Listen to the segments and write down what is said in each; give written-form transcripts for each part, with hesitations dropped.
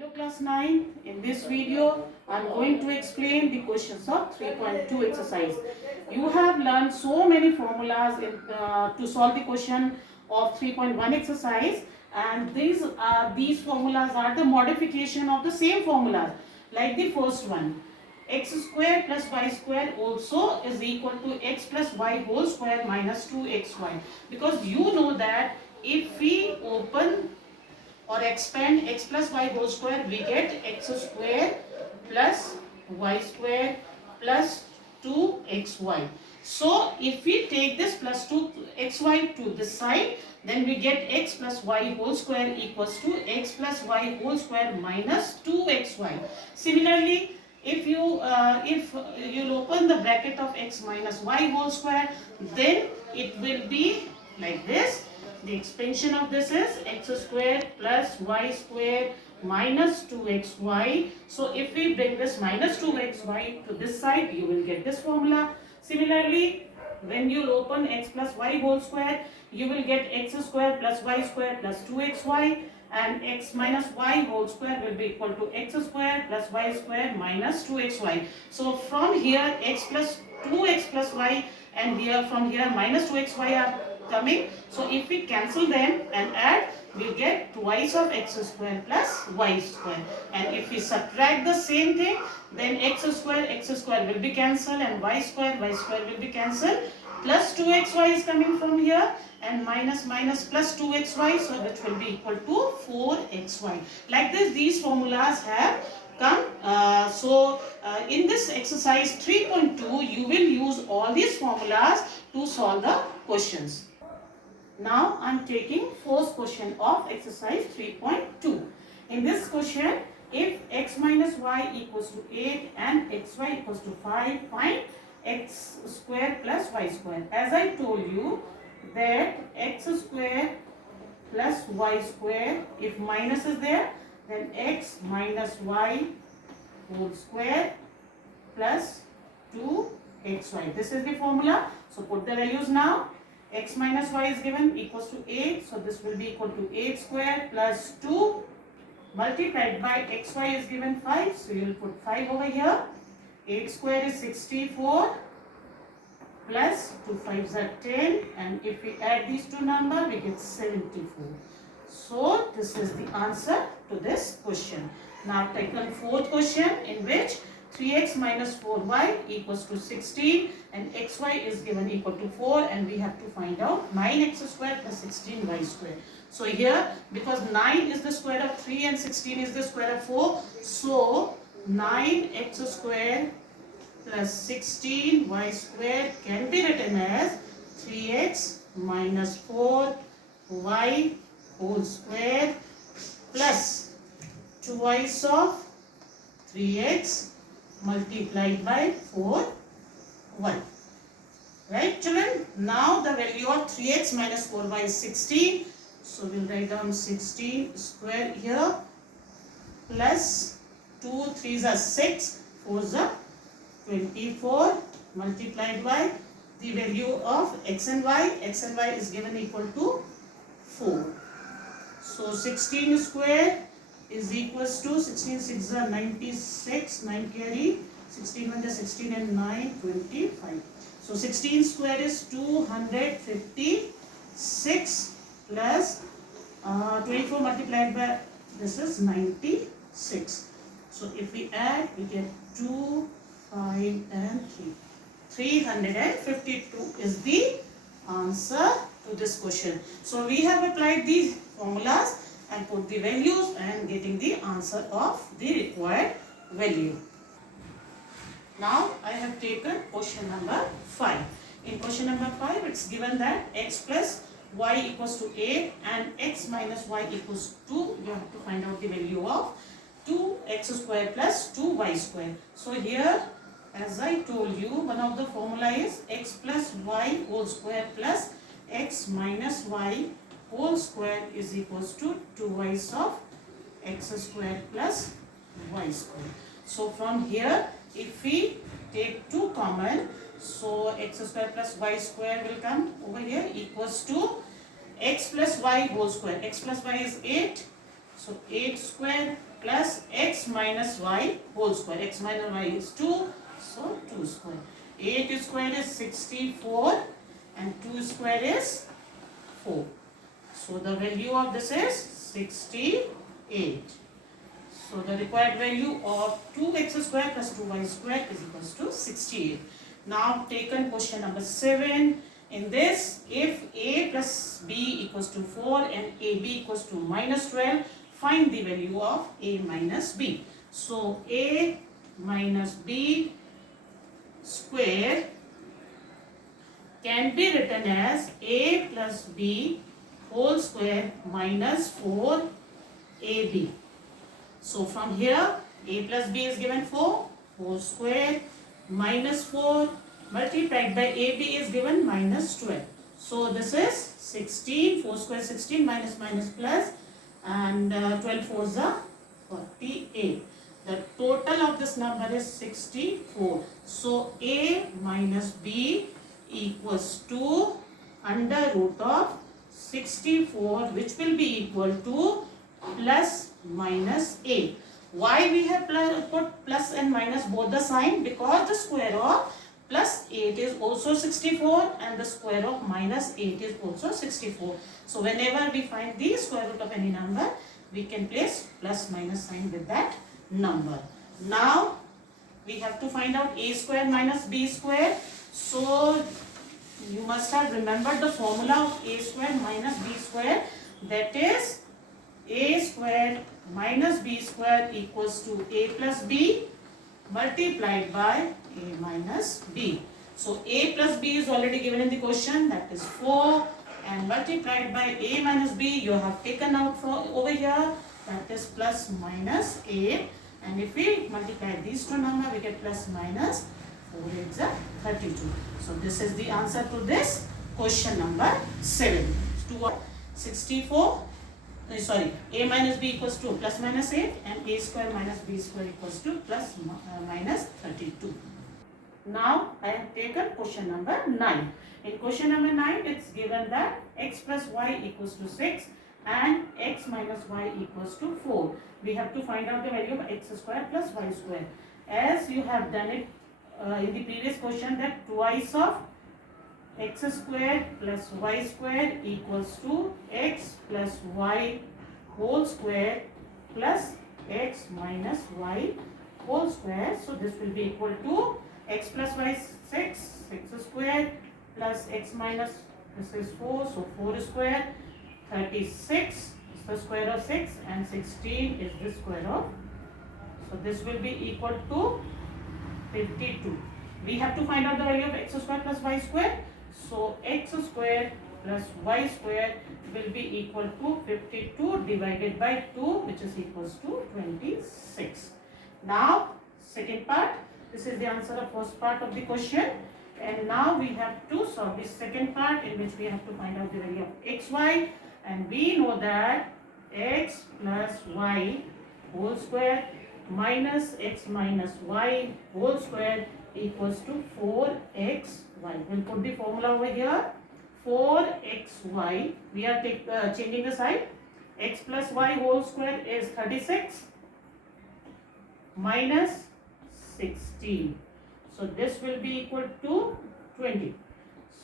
Hello class 9, in this video I am going to explain the questions of 3.2 exercise. You have learned so many formulas to solve the question of 3.1 exercise, and these formulas are the modification of the same formulas like the first one. X square plus y square also is equal to x plus y whole square minus 2xy, because you know that if we open or expand x plus y whole square, we get x square plus y square plus 2xy. So if we take this plus 2xy to this side, then we get x plus y whole square equals to x plus y whole square minus 2xy. Similarly, if you'll open the bracket of x minus y whole square, then it will be like this. The expansion of this is x square plus y square minus 2xy. So if we bring this minus 2xy to this side, you will get this formula. Similarly, when you open x plus y whole square, you will get x square plus y square plus 2xy, and x minus y whole square will be equal to x square plus y square minus 2xy. So from here x plus 2x plus y, and here from here minus 2xy are coming. So if we cancel them and add, we get twice of x square plus y square. And if we subtract the same thing, then x square will be cancelled, and y square will be cancelled. Plus 2xy is coming from here, and minus plus 2xy, so which will be equal to 4xy. Like this, these formulas have come. In this exercise 3.2, you will use all these formulas to solve the questions. Now I am taking first question of exercise 3.2. In this question, if x minus y equals to 8 and xy equals to 5, find x square plus y square. As I told you that x square plus y square, if minus is there, then x minus y whole square plus 2xy. This is the formula. So put the values now. X minus y is given equals to 8. So this will be equal to 8 square plus 2 multiplied by xy is given 5. So you will put 5 over here. 8 square is 64 plus 2 5s are 10. And if we add these two numbers, we get 74. So this is the answer to this question. Now take the fourth question, in which 3x minus 4y equals to 16 and xy is given equal to 4, and we have to find out 9x square plus 16y square. So here, because 9 is the square of 3 and 16 is the square of 4, so 9x square plus 16y square can be written as 3x minus 4y whole square plus twice of 3x multiplied by 4y. Right children? Now the value of 3x minus 4y is 16. So we'll write down 16 square here plus 2 3s are 6, 4s are 24 multiplied by the value of x and y. X and y is given equal to 4. So 16 square is equals to 16 6 are 96, 9 carry, 16 1 is 16 and 9 25. So 16 square is 256 plus 24 multiplied by this is 96. So if we add, we get 2, 5 and 3. 352 is the answer to this question. So we have applied these formulas and put the values and getting the answer of the required value. Now I have taken question number 5. In question number 5, it's given that x plus y equals to 8 and x minus y equals to 2. You have to find out the value of 2x square plus 2y square. So here, as I told you, one of the formula is x plus y whole square plus x minus y whole square is equals to 2y of x square plus y square. So from here, if we take 2 common, so x square plus y square will come over here equals to x plus y whole square. X plus y is 8. So 8 square plus x minus y whole square. X minus y is 2. So 2 square. 8 square is 64 and 2 square is 4. So the value of this is 68. So the required value of 2x square plus 2y square is equals to 68. Now taken question number 7. In this, if a plus b equals to 4 and ab equals to minus 12, find the value of a minus b. So a minus b square can be written as a plus b whole square minus 4ab. So from here, a plus b is given 4, 4 square minus 4 multiplied by ab is given minus 12. So this is 16, 4 square 16 minus minus plus, and 12 fours are 48. The total of this number is 64. So a minus b equals to under root of 64, which will be equal to plus minus a. Why we have put plus and minus both the sign? Because the square of plus 8 is also 64 and the square of minus 8 is also 64. So whenever we find the square root of any number, we can place plus minus sign with that number. Now we have to find out a square minus b square. So you must have remembered the formula of a square minus b square, that is a square minus b square equals to a plus b multiplied by a minus b. So a plus b is already given in the question, that is 4, and multiplied by a minus b you have taken out from over here, that is plus minus a, and if we multiply these two numbers we get plus minus 4 is 32. So this is the answer to this question number 7. 64, sorry, a minus b equals to plus minus 8 and a square minus b square equals to plus minus 32. Now I have taken question number 9. In question number 9 it's given that x plus y equals to 6 and x minus y equals to 4. We have to find out the value of x square plus y square. As you have done it in the previous question, that twice of x square plus y square equals to x plus y whole square plus x minus y whole square. So this will be equal to x plus y 6 square plus x minus, this is 4, so 4 square, 36 is the square of 6 and 16 is the square of, so this will be equal to 52. We have to find out the value of x square plus y square. So x square plus y square will be equal to 52 divided by 2, which is equals to 26. Now second part, this is the answer of first part of the question, and now we have to solve the second part, in which we have to find out the value of x, y, and we know that x plus y whole square minus x minus y whole square equals to 4xy. We'll put the formula over here. 4xy, we are changing the sign. X plus y whole square is 36 minus 16. So this will be equal to 20.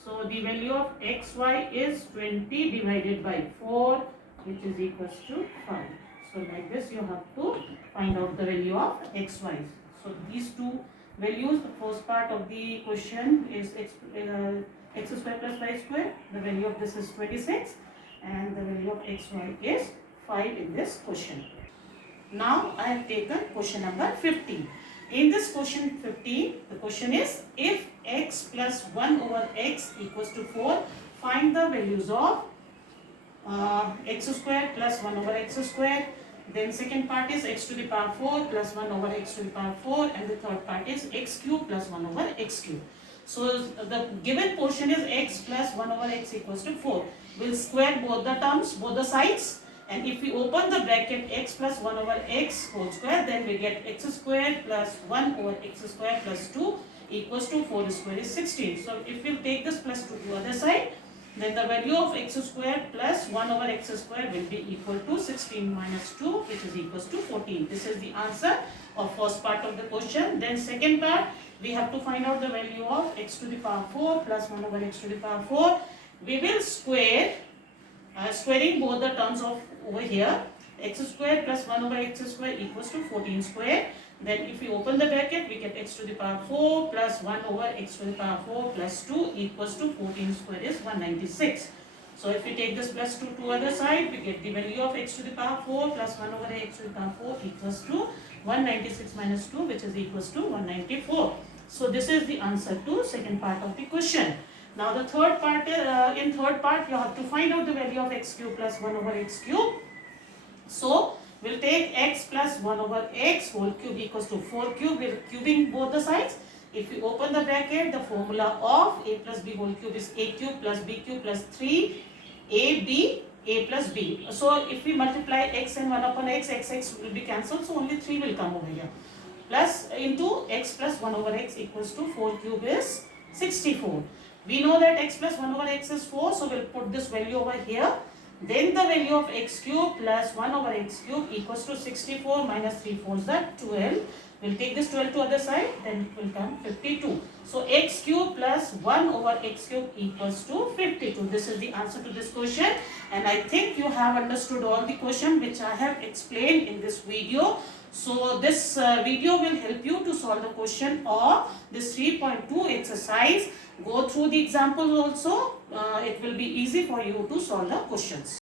So the value of xy is 20 divided by 4, which is equals to 5. So like this you have to find out the value of xy. So these two values, the first part of the question is x square plus y square. The value of this is 26 and the value of xy is 5 in this question. Now I have taken question number 15. In this question 15, the question is, if x plus 1 over x equals to 4, find the values of x square plus 1 over x square. Then second part is x to the power 4 plus 1 over x to the power 4, and the third part is x cube plus 1 over x cube. So the given portion is x plus 1 over x equals to 4. We'll square both the terms, both the sides, and if we open the bracket x plus 1 over x whole square, then we get x square plus 1 over x square plus 2 equals to 4 square is 16. So if we take this plus to the other side, then the value of x square plus 1 over x square will be equal to 16 minus 2, which is equals to 14. This is the answer of first part of the question. Then second part, we have to find out the value of x to the power 4 plus 1 over x to the power 4. We will square, squaring both the terms of over here. X square plus 1 over x square equals to 14 square. Then if we open the bracket, we get x to the power 4 plus 1 over x to the power 4 plus 2 equals to 14 square is 196. So if we take this plus 2 to other side, we get the value of x to the power 4 plus 1 over x to the power 4 equals to 196 minus 2, which is equals to 194. So this is the answer to second part of the question. Now the third part, in third part, you have to find out the value of x cube plus 1 over x cube. So we'll take x plus 1 over x whole cube equals to 4 cube. We're cubing both the sides. If we open the bracket, the formula of a plus b whole cube is a cube plus b cube plus 3ab a plus b. So if we multiply x and 1 upon x, x will be cancelled. So only 3 will come over here. Plus into x plus 1 over x equals to 4 cube is 64. We know that x plus 1 over x is 4. So we'll put this value over here. Then the value of x cube plus 1 over x cube equals to 64 minus 3 4 is that 12. We'll take this 12 to other side, then it will come 52. So x cube plus 1 over x cube equals to 52. This is the answer to this question. And I think you have understood all the question which I have explained in this video. So this video will help you to solve the question of this 3.2 exercise. Go through the examples also. It will be easy for you to solve the questions.